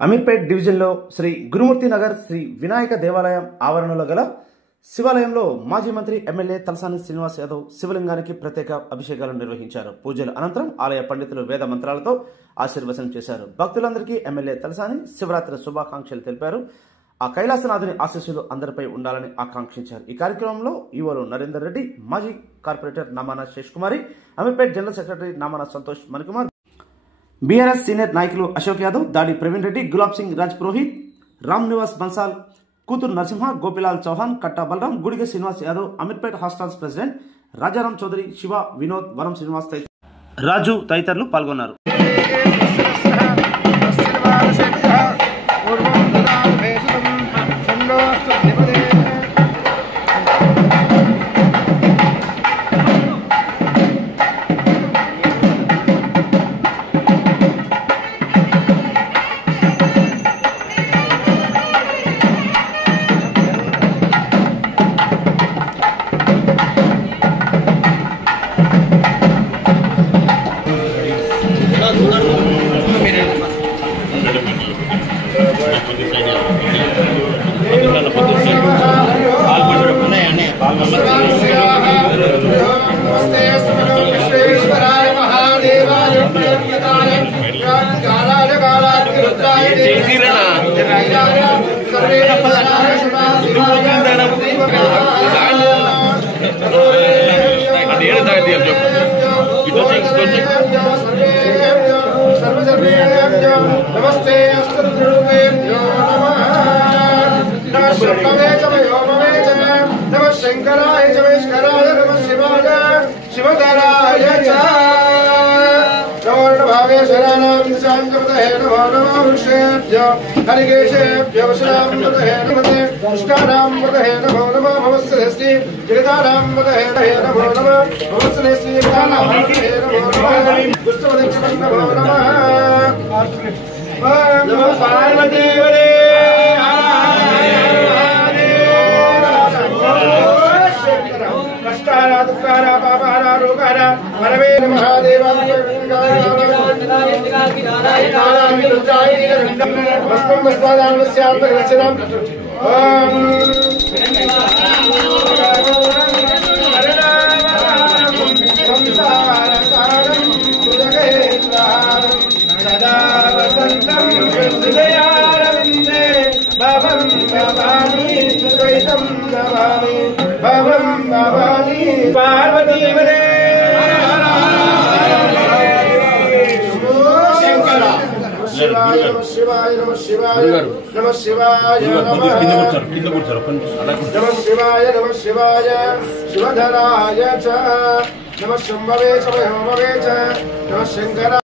అమీర్పేట్ డివిజన్లో శ్రీ గురుమూర్తి నగర్ శ్రీ వినాయక దేవాలయం ఆవరణలో గల శివాలయంలో మాజీ మంత్రి ఎమ్మెల్యే తలసాని శ్రీనివాస్ యాదవ్ శివలింగానికి ప్రత్యేక అభిషేకాలు నిర్వహించారు. పూజల అనంతరం ఆలయ పండితులు వేద మంత్రాలతో ఆశీర్వచనం చేశారు. భక్తులందరికీ ఎమ్మెల్యే తలసాని శివరాత్రి శుభాకాంక్షలు తెలిపారు. ఆ కైలాసనాథుని ఆశీస్సులు అందరిపై ఉండాలని ఆకాంక్షించారు. ఈ కార్యక్రమంలో ఈవోలు నరేందర్ రెడ్డి, మాజీ corporator Namana Sesh Kumari, Ameerpet general secretary Namana Santosh Manikumar, BRS senior నాయకులు అశోక్ యాదవ్, దాడి ప్రవీణ్ రెడ్డి, గులాబ్ సింగ్ రాజ్ పురోహిత్, రామ్ నివాస్ బన్సాల్, కూతురు నరసింహ, గోపిలాల్ చౌహాన్, కట్టా బలరాం, గుడిగ శ్రీనివాస్ యాదవ్, అమీర్పేట్ హాస్టల్స్ ప్రెసిడెంట్ రాజారాం చౌదరి, శివ, వినోద్, వరం శ్రీనివాస్, రాజు తదితరులు పాల్గొన్నారు. नमस्ते अस्तुभ्यो नमः नमः शंकराय जमेश्वराय नमः शिवाय शिवधराय च नमो शरणां शांतमतये नमो नमः वृक्षेभ्यो हरिकेशेभ्यो वशनामतये नमते पुष्टानां मतये नमो नमः भवस्सदस्ति जगदानां मतये नमो नमः भवस्सदस्ति जगदानां मतये नमो नमः दुष्टवदक्षिणं नमो नमः नमो पार्वती वरे कष्टारा दुःखारा पापारा रोगारा परमे महादेवा पार्वती वरे शिवाय नमः शिवाय नमः शिवाय नमः शिवाय नमः शिवाय शिवधराय च नमः शंभवे च नमः शंकरा